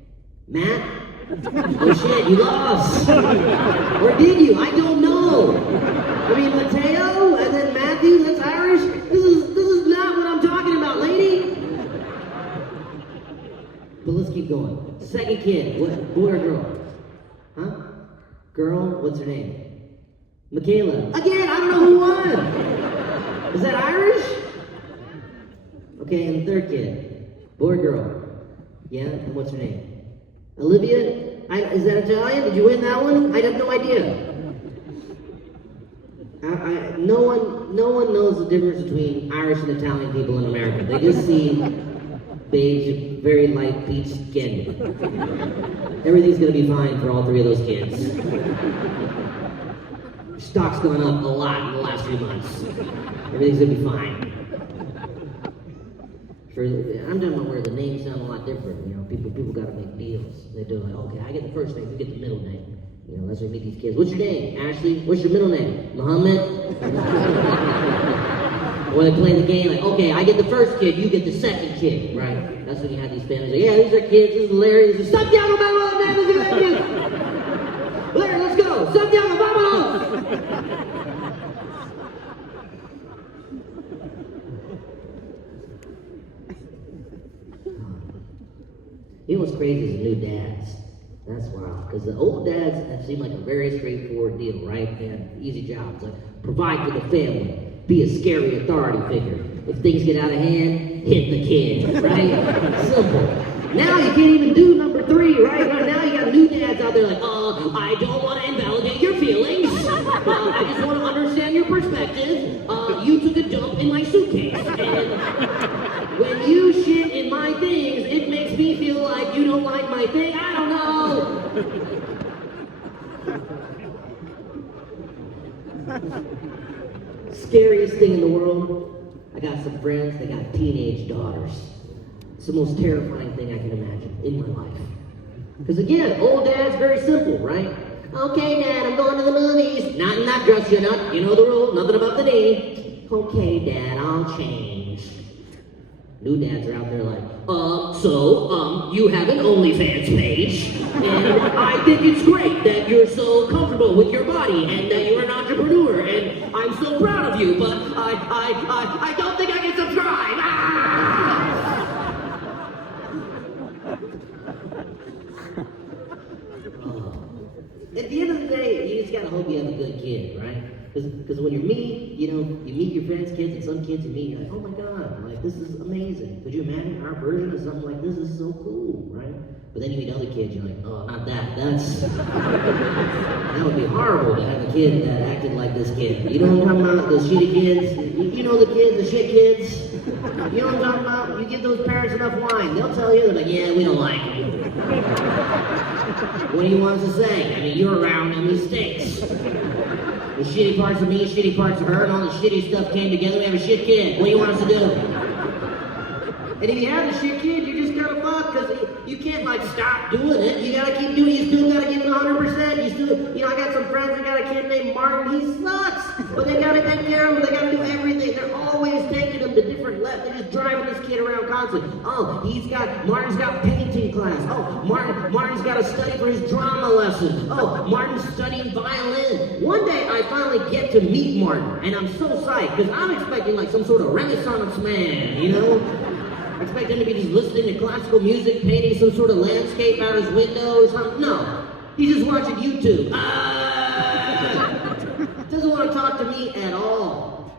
Matt? Oh shit, you lost! Or did you? I don't know! I mean, Mateo, and then Matthew, that's Irish? This is not what I'm talking about, lady! But let's keep going. Second kid, what, boy or girl? Huh? Girl, what's her name? Michaela. Again, I don't know who won! Is that Irish? Okay, and the third kid, boy or girl? Yeah, and what's her name? Olivia? Is that Italian? Did you win that one? I have no idea. No one knows the difference between Irish and Italian people in America. They just see beige, very light peach skin. Everything's gonna be fine for all 3 of those kids. Stock's gone up a lot in the last few months. Everything's gonna be fine. I'm talking about where the names sound a lot different. You know, people gotta make deals. They do like, okay, I get the first name, you get the middle name. You know, that's what we meet these kids. What's your name? Ashley? What's your middle name? Muhammad? Or they play the game like, okay, I get the first kid, you get the second kid, right? That's when you have these families like, yeah, these are kids, this is Larry, this is stop down, Obama, man, let's get that Larry, let's go, stop down, Obama! You know what's crazy is the new dads. That's wild, because the old dads have seemed like a very straightforward deal, right? They have easy jobs, like provide for the family, be a scary authority figure. If things get out of hand, hit the kid, right? Simple. Now you can't even do number 3, right? Now you got new dads out there like, I don't want to invalidate your feelings. I just want to understand your perspective. You took a dump in my suitcase, and when you shit in my things, it makes me feel like you don't like my thing. I don't know. Scariest thing in the world, I got some friends that got teenage daughters. It's the most terrifying thing I can imagine in my life. Because again, old dad's very simple, right? Okay, Dad, I'm going to the movies. Not in that dress, you nut. You know the rule, nothing above the knee. Okay, Dad, I'll change. New dads are out there like, you have an OnlyFans page, and I think it's great that you're so comfortable with your body and that you're an entrepreneur, and I'm so proud of you, but I don't think I can subscribe. At the end of the day, you just gotta hope you have a good kid, right? Because when you're me, you know, you meet your friends' kids, and some kids you meet, you're like, oh my God, like, this is amazing. Could you imagine our version of something like this? This is so cool, right? But then you meet other kids, you're like, oh, not that. That would be horrible to have a kid that acted like this kid. You know what I'm talking about? Those shitty kids? You know the kids, the shit kids? You know what I'm talking about? You give those parents enough wine, they'll tell you, they're like, yeah, we don't like him. What do you want us to say? I mean, you're around him, he stinks. The shitty parts of me, shitty parts of her, and all the shitty stuff came together. We have a shit kid. What do you want us to do? And if you have a shit kid, you just gotta fuck, because you can't, like, stop doing it. You gotta keep doing it. You still gotta give it 100%. You still, you know, I got some friends that got a kid named Martin. He sucks. But they gotta take care of him. They gotta do everything. They're always taking him to different levels. They're just driving this kid around constantly. Oh, Martin's got painting class. Oh, Martin's got to study for his drama lesson. Oh, Martin's studying violin. One day I finally get to meet Martin, and I'm so psyched, because I'm expecting like some sort of Renaissance man, you know? I expect him to be just listening to classical music, painting some sort of landscape out his window or something. No, he's just watching YouTube. Doesn't want to talk to me at all.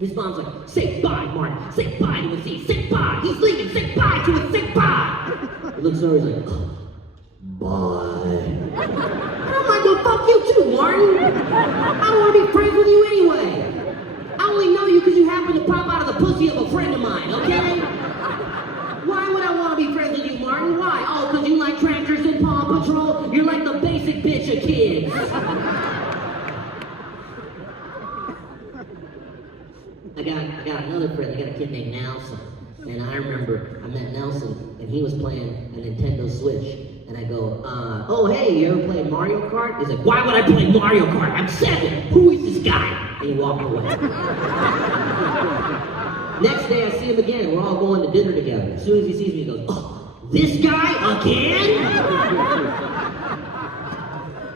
His mom's like, say bye, Martin. Say bye to AZIZ. Say bye. He's leaving. Say bye to him. Say bye. He looks over, he's like, bye. And I'm like, well, fuck you too, Martin. I don't want to be friends with you anyway. I only know you because you happen to pop out of the pussy of a friend of mine, okay? Why would I want to be friends with you, Martin? Why? Oh, because you like tractors and Paw Patrol? You're like the basic bitch of kids. I got another friend, I got a kid named Nelson. And I remember I met Nelson, and he was playing a Nintendo Switch. And I go, oh, hey, you ever play Mario Kart? He's like, why would I play Mario Kart? I'm 7. Who is this guy? And he walked away. Next day, I see him again. We're all going to dinner together. As soon as he sees me, he goes, oh, this guy again?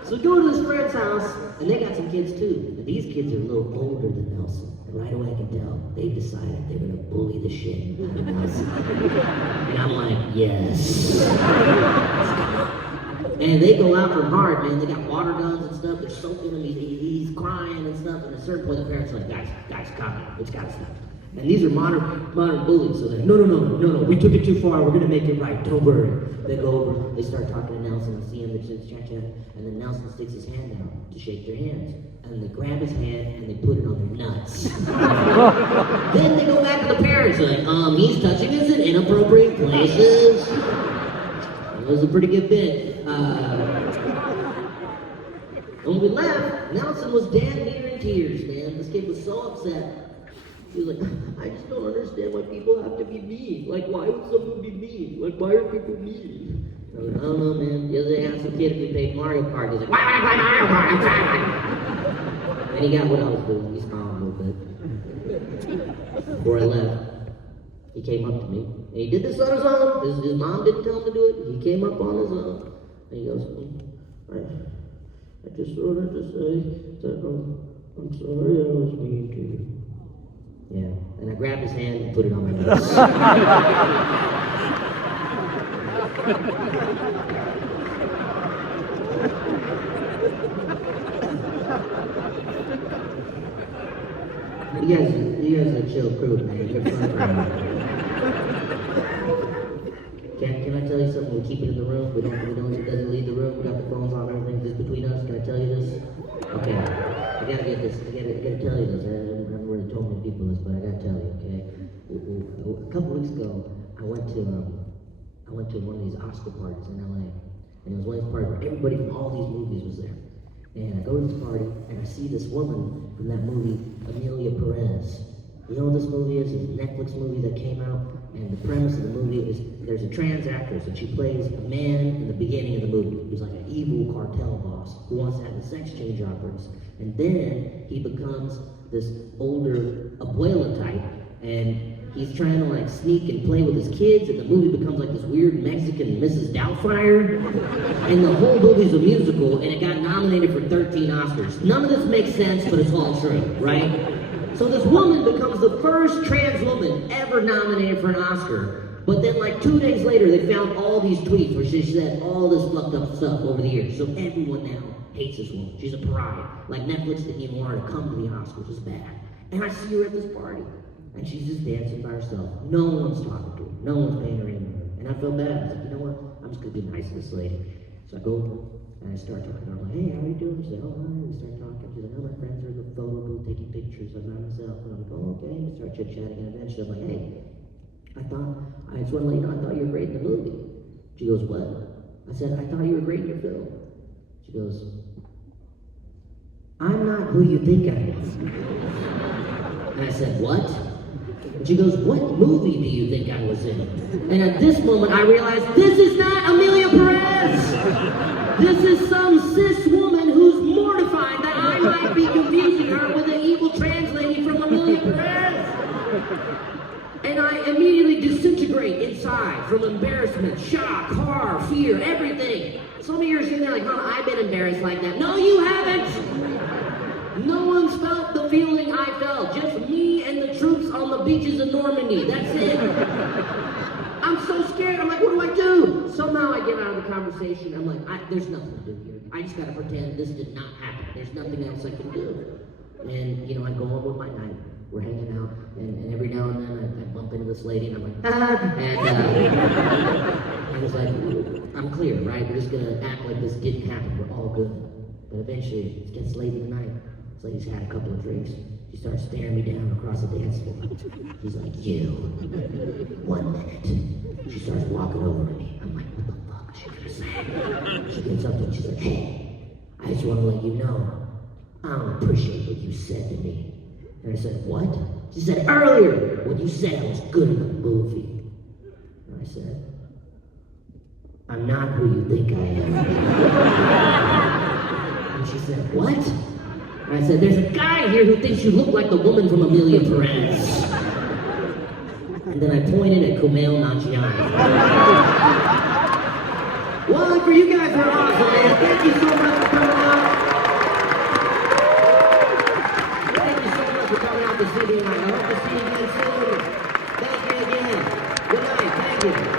So we go to this friend's house, and they got some kids too. But these kids are a little older than Nelson. And right away I can tell, they decided they were gonna bully the shit out of Nelson. And I'm like, yes. And they go after him hard, man. They got water guns and stuff. They're soaking him. He's crying and stuff. And at a certain point, the parents are like, guys, calm down. It's gotta stop. And these are modern bullies. So they're like, no. We took it too far. We're gonna make it right. Don't worry. They go over. They start talking to Nelson and see him. They're just chat. And then Nelson sticks his hand out to shake their hands. And they grab his hand and they put it on their nuts. Then they go back to the parents. They're like, he's touching us in inappropriate places. It was a pretty good bit. And when we left, Nelson was damn near in tears, man. This kid was so upset. He was like, I just don't understand why people have to be mean. Like, why would someone be mean? Like, why are people mean? I was like, I don't know, man. The other day I asked some kid if he played Mario Kart. He's like, why would I play Mario Kart? I'm trying. And he got what I was doing. He smiled a little bit. Before I left, he came up to me. And he did this on his own. His mom didn't tell him to do it. He came up on his own. And he goes, I just wanted to say that I'm sorry I was mean to you. Yeah, and I grabbed his hand and put it on my nose. You guys are a chill crew, man. You're fun. Can I tell you something? We keep it in the room. It doesn't leave the room. We got the phones on, everything just between us. Can I tell you this? Okay. I gotta get this. I gotta tell you this. I haven't really told many people this, but I gotta tell you, okay? A couple weeks ago, I went to one of these Oscar parties in LA. And it was one of these parties where everybody from all these movies was there. And I go to this party, and I see this woman from that movie, Amelia Perez. You know what this movie is? It's a Netflix movie that came out, and the premise of the movie is there's a trans actress, and she plays a man in the beginning of the movie who's like an evil cartel boss who wants to have the sex change offers. And then he becomes this older abuela type, and he's trying to like sneak and play with his kids, and the movie becomes like this weird Mexican Mrs. Doubtfire. And the whole movie's a musical, and it got nominated for 13 Oscars. None of this makes sense, but it's all true, right? So this woman becomes the first trans woman ever nominated for an Oscar. But then like 2 days later, they found all these tweets where she said all this fucked up stuff over the years. So everyone now hates this woman. She's a pariah. Like Netflix didn't even want her to come to the Oscars. It's bad. And I see her at this party. And she's just dancing by herself. No one's talking to her. No one's paying her any money. And I felt bad. I was like, you know what? I'm just gonna be nice to this lady. So I go over and I start talking to her. I'm like, hey, how are you doing? She's like, oh, hi. We start talking. She's like, oh, my friends are in the photo booth taking pictures of myself. And I'm like, oh, okay. And we start chit-chatting. And eventually I'm like, hey, I just want to let you know, I thought you were great in the movie. She goes, what? I said, I thought you were great in your film. She goes, I'm not who you think I am. And I said, what? And she goes, what movie do you think I was in? And at this moment, I realized, this is not Amelia Perez! This is some cis woman who's mortified that I might be confusing her with an evil trans lady from Amelia Perez! And I immediately disintegrate inside from embarrassment, shock, horror, fear, everything. Some of you are sitting there like, huh, I've been embarrassed like that. No, you haven't! No one's felt the feeling I felt. Just me and the troops on the beaches of Normandy. That's it. I'm so scared. I'm like, what do I do? Somehow I get out of the conversation. I'm like, there's nothing to do here. I just gotta pretend this did not happen. There's nothing else I can do. And, you know, I go on with my night. We're hanging out, and every now and then I bump into this lady, and I'm like, ah! And I was like, I'm clear, right? We're just gonna act like this didn't happen. We're all good. But eventually, it gets late in the night. This lady's had a couple of drinks. She starts staring me down across the dance floor. She's like, you, 1 minute. She starts walking over to me. I'm like, what the fuck is she gonna say? She gets up to me, she's like, hey, I just wanna let you know, I don't appreciate what you said to me. And I said, what? She said, earlier, what you said was good in the movie. And I said, I'm not who you think I am. And she said, what? And I said, there's a guy here who thinks you look like the woman from Amelia Perez. And then I pointed at Kumail Nanjiani. Well, for you guys are awesome, man. Thank you so much for coming out. This video, I hope to see you again soon. Thank you again. Good night. Thank you.